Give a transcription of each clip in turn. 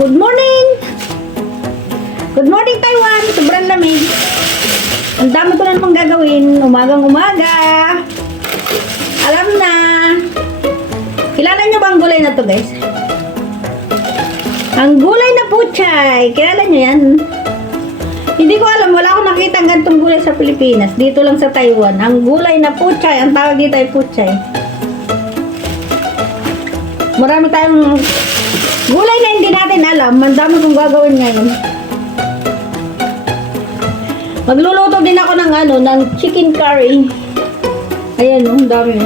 Good morning! Good morning, Taiwan! Sobrang lamig. Ang dami ko na namang gagawin. Umagang umaga. Alam na. Kilala nyo ba ang gulay na to, guys? Ang gulay na puchay. Kilala nyo yan? Hindi ko alam. Wala akong nakita ang ganitong gulay sa Pilipinas. Dito lang sa Taiwan. Ang gulay na puchay. Ang tawag dito ay puchay. Marami tayong gulay na hindi natin alam. Ang dami kong gagawin ngayon. Magluluto din ako ng ng chicken curry. Ayan, ang dami.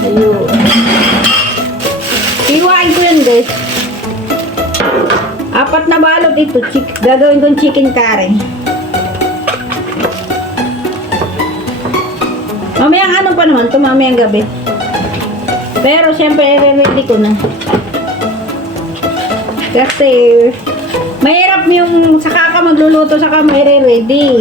Ayun. Iwain ko yan, guys. 4 na balot ito. Gagawin kong chicken curry. Mamayang pa naman ito, mamayang gabi. Pero syempre, i-ready ko na. Kasi mahirap yung saka ka magluluto, saka may ready.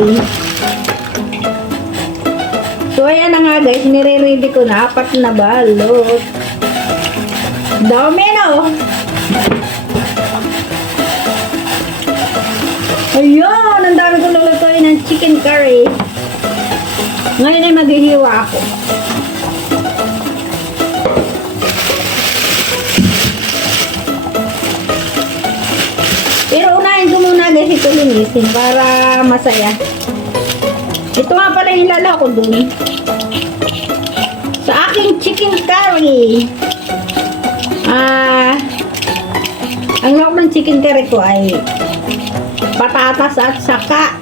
So ayan na nga, guys, nire-ready ko na 4 na balot. Dami na, oh. Ayun, ang dami kong lulutuin ng chicken curry. Ngayon ay maghihiwa ako. Pero unahin ko muna, guys, ito linisin para masaya. Ito nga pala yung lala ko dun. Sa aking chicken curry. Ang lawak ng chicken curry ko ay patatas at saka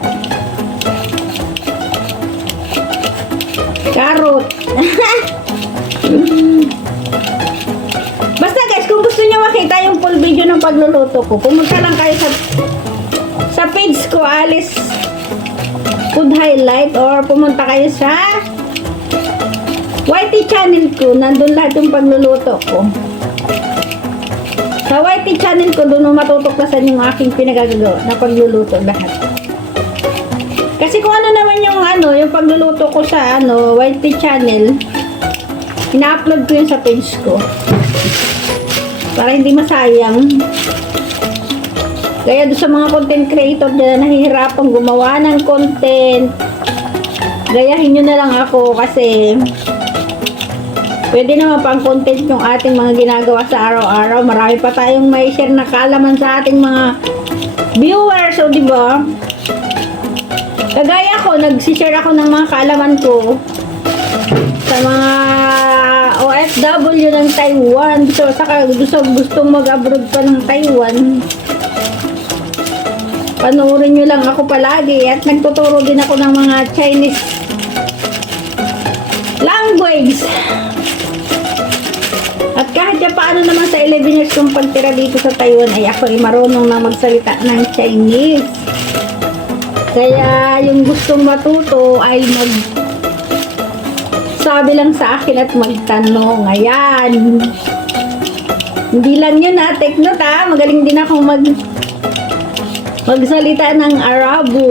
carrot. Basta, guys, kung gusto nyo makita yung full video ng pagluluto ko, pumunta lang kayo sa page ko, Alice Food Highlight, or pumunta kayo sa YT channel ko. Nandun lahat yung pagluluto ko. Sa YT channel ko, doon matutuklasan yung aking pinagagawa na pagluluto lahat. Kasi kung ano naman yung yung pagluluto ko sa YT channel, ina-upload ko yun sa page ko. Para hindi masayang. Kaya doon sa mga content creator na nahihirapang gumawa ng content, gayahin nyo na lang ako kasi pwede naman pang content yung ating mga ginagawa sa araw-araw. Marami pa tayong may share na kaalaman sa ating mga viewers, o diba? Kagaya ko, nagsishare ako ng mga kaalaman ko sa mga OFW ng Taiwan. So, saka gustong mag-abroad pa ng Taiwan. Panoorin nyo lang ako palagi. At nagtuturo din ako ng mga Chinese language. At kahit paano naman sa 11 years kong pagtira dito sa Taiwan, ay ako ay marunong na magsalita ng Chinese. Kaya yung gustong matuto ay sabi lang sa akin at magtanong. Ayan. Hindi lang yun, take note, magaling din ako magsalita ng Arabo.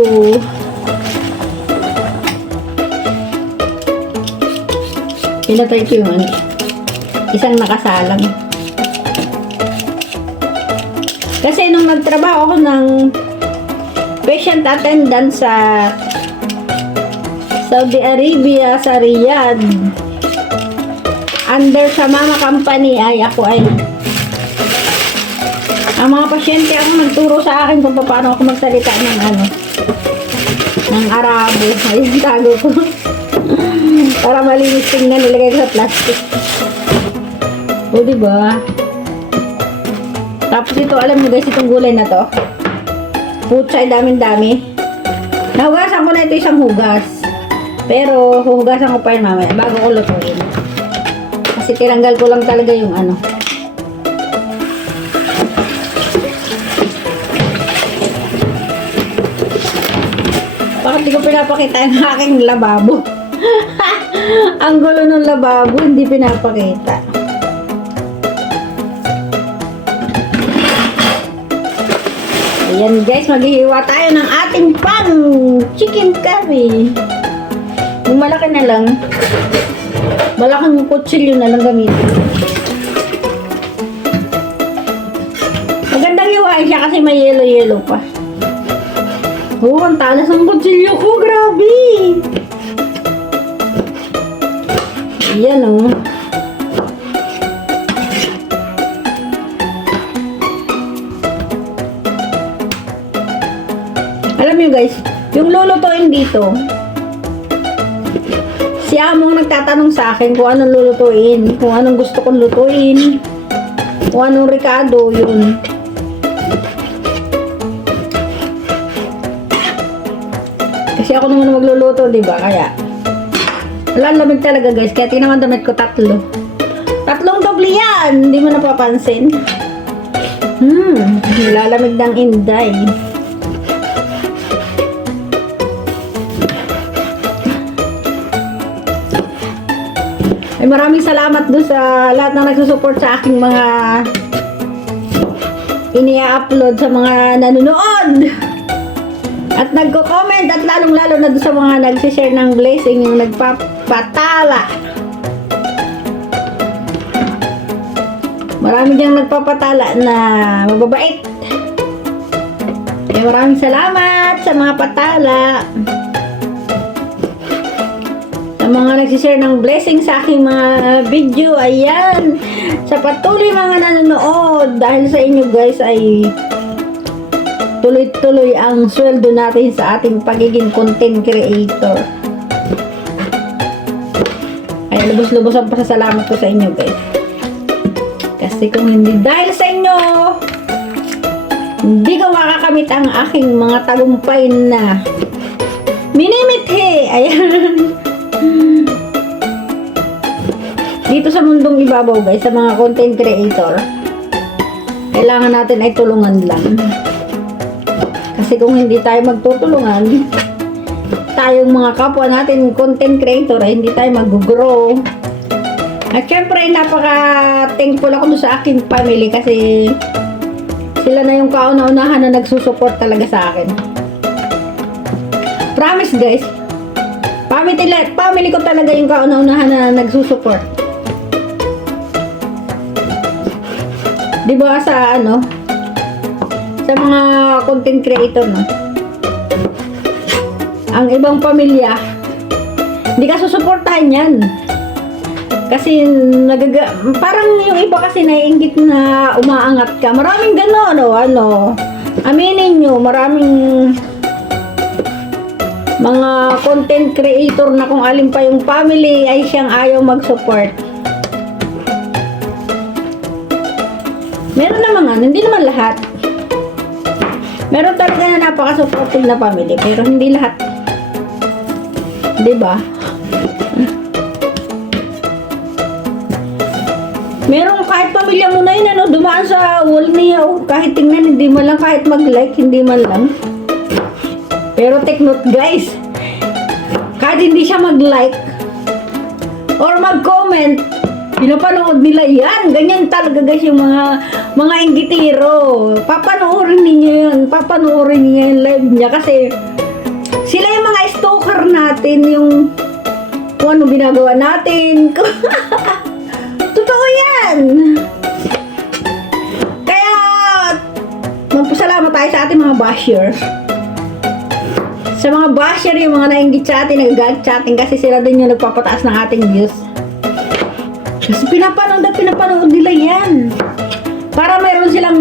Pinatay ko yung isang nakasalang. Kasi nung nagtrabaho ako ng patient attendant sa Saudi Arabia, sa Riyadh, under sa mama company, ay ako ay ang mga pasyente ako nagturo sa akin kung paano ako magsalita ng Arabo. Ayun, tago ko. Para malinis tingnan, nilagay ko sa plastic. O, diba? Tapos ito, alam mo guys, itong gulay na to, puchay, dami-dami. Nahugasan ko na ito isang hugas. Pero, huhugasan ko pa yun mamaya bago ko lutuin. Kasi tinanggal ko lang talaga yung Bakit di ko pinapakita yung aking lababo? Ang gulo ng lababo, hindi pinapakita. Ayan guys, maghihiwa tayo ng ating pang chicken curry. Yung malaki na lang, malaking kutsilyo na lang gamitin. kasi may yellow pa. Oh, ang talas ng kutsilyo ko. Grabe. Yan oh. Alam niyo guys, yung lulutuin dito, si Among nagtatanong sa akin kung anong lulutuin, kung anong gusto kong lutuin, kung anong rekado, yun. Kasi ako naman magluluto, di ba? Kaya, wala lamig talaga guys, kaya tinaman damit ko 3. 3 doble yan, hindi mo napapansin. Nilalamig ng Inday. Ay, maraming salamat doon sa lahat ng nagsusupport sa aking mga ini-upload sa mga nanonood at nagko-comment, at lalong-lalo na doon sa mga nagsishare ng blessing, yung nagpapatala. Marami diyang nagpapatala na mababait. Ay, maraming salamat sa mga patala, mga nagsishare ng blessing sa aking mga video. Ayan, sa patuloy mga nanonood, dahil sa inyo guys ay tuloy-tuloy ang sweldo natin sa ating pagiging content creator. Ay, lubos-lubos ang pasasalamat ko sa inyo guys, kasi kung hindi dahil sa inyo, hindi ko makakamit ang aking mga tagumpay na minimithi. Ayan. Dito sa mundong ibabaw guys, sa mga content creator, kailangan natin ay tulungan lang. Kasi kung hindi tayo magtutulungan, tayong mga kapwa natin content creator ay hindi tayo mag-grow. At syempre napaka-thankful ako sa aking family, kasi sila na yung kauna-unahan na nagsusupport talaga sa akin. Promise guys, family ko talaga yung kauna-unahan na nagsusupport. Diba sa sa mga content creator, no? Ang ibang pamilya, hindi ka susuportahan yan. Kasi parang yung iba kasi naiinggit na umaangat ka. Maraming gano'n, aminin nyo, maraming mga content creator na kung alin pa yung family ay siyang ayaw mag-support. Meron naman hindi naman lahat. Meron talaga na napaka-supportive na family, pero hindi lahat. Diba? Meron kahit pamilya mo na yun, dumaan sa wall niya, kahit tingnan, hindi man lang, kahit mag-like, hindi man lang. Pero take note guys, kahit hindi siya mag-like or mag-comment, pinapanood nila yan. Ganyan talaga guys yung mga inggitiro. Papanoorin niyo yun, papanoorin niyo yung live niya, kasi sila yung mga stalker natin, yung kung ano ginagawa natin. Totoo yan. Kaya magpasalamat tayo sa ating mga basher. Sa mga basher, yung mga nainggit sa atin, nagagalit sa atin, kasi sila din yung nagpapataas ng ating views. Kasi pinapanood nila yan. Para mayroon silang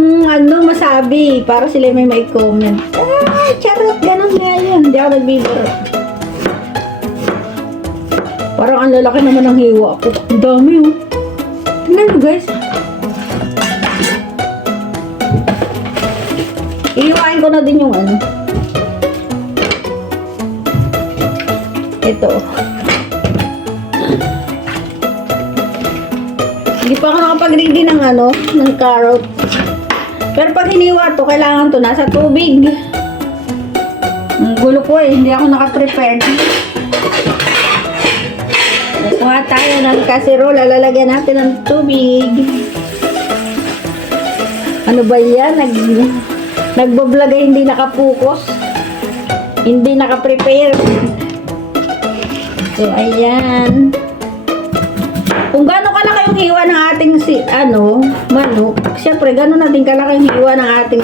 masabi, para sila may comment. Charot, ganun nga yun. Hindi ako nagbibiro. Parang ang lalaki naman ng hiwa ko. Ang dami oh. Tingnan mo guys. Iiwain ko na din yung ito. Hindi pa ako nakapag-ready ng ng carrot. Pero pag hiniwa to, kailangan to nasa tubig. Ang gulo ko hindi ako naka-prepared. Kuha tayo ng casserole, lalagyan natin ng tubig. Ano ba yan? Nagbablog ay hindi nakapokus. Hindi naka-prepare. So, ayan. Kung gano'n kalaki yung hiwa ng ating manok, syempre gano'n natin kalaki yung hiwa ng ating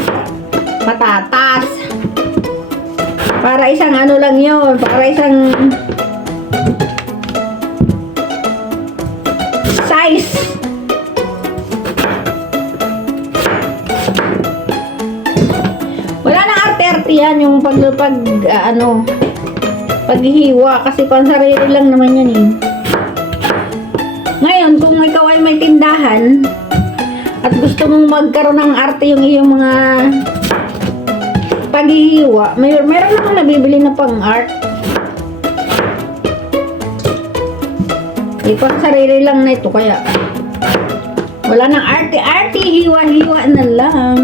patatas. Para isang ano lang yun, para isang size. Wala nang arte-arte yan yung paghihiwa kasi pansarili lang naman yan eh. Ngayon, kung ikaw ay may tindahan at gusto mong magkaroon ng arte yung iyong mga paghihiwa, meron naman nabibili na pang art. Pang sarili lang na ito, kaya wala nang arte-arte, hiwa-hiwa na lang.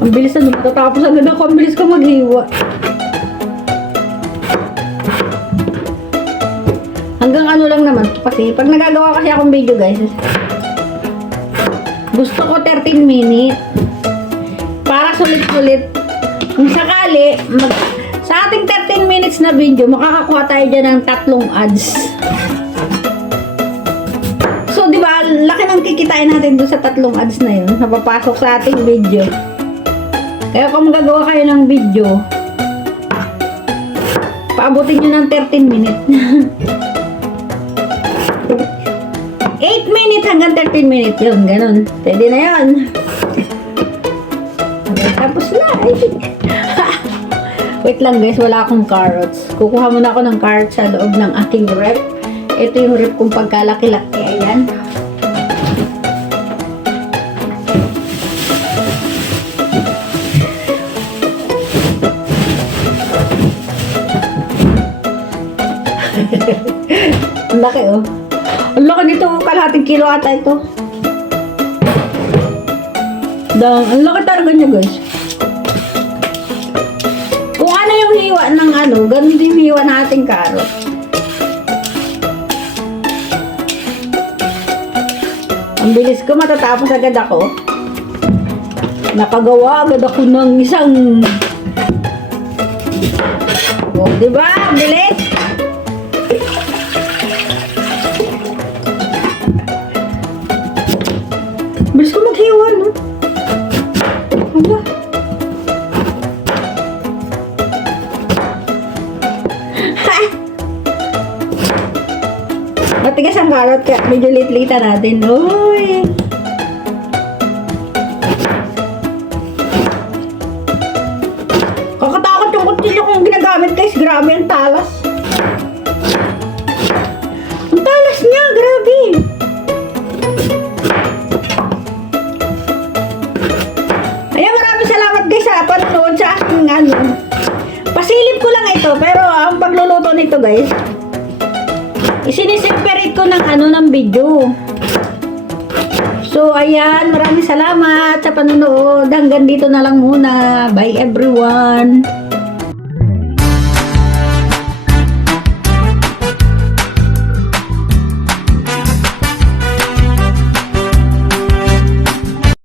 Ang bilis na matatapos agad ako, ang bilis ko maghiwa. Hanggang ano lang naman kasi pag nagagawa kasi akong video guys, gusto ko 13 minutes para sulit-sulit. Kung sakali sa ating 13 minutes na video, makakakuha tayo dyan ng 3 ads. So di ba, laki ng kikitain natin doon sa 3 ads na yun, napapasok sa ating video. Kaya kung magagawa kayo ng video, paabutin nyo ng 13 minutes. 8 minutes hanggang 13 minutes yun, ganun. Pwede na yun. Tapos na. Wait lang guys, wala akong carrots. Kukuha muna ako ng carrots sa loob ng aking rep. Ito yung rep kong pagkalaki-laki. Ayan. Ang laki oh. Ang laki nito, kalahating kilo ata ito. Ang laki talaga niya guys. Kung ano yung hiwa ng ano, ganun din hiwa ng ating carrot. Ang bilis ko, matatapos agad ako. Nakagawa agad ako ng isang... Oh, diba? Ang bilis! Bilis ko maghiwa, no? Ano? Matigas ang carrot kaya medyo lit-lita natin. Uy! Kakatakot yung kutsilyo kong ginagamit guys. Grabe ang talas. Ang talas niya, grabe. Ayan, maraming salamat guys sa panonood sa aking ano. Pasilip ko lang ito, pero ang pagluluto nito guys, isiniseparate ko ng ano ng video. So ayan, maraming salamat sa panonood. Hanggang dito na lang muna. Bye everyone.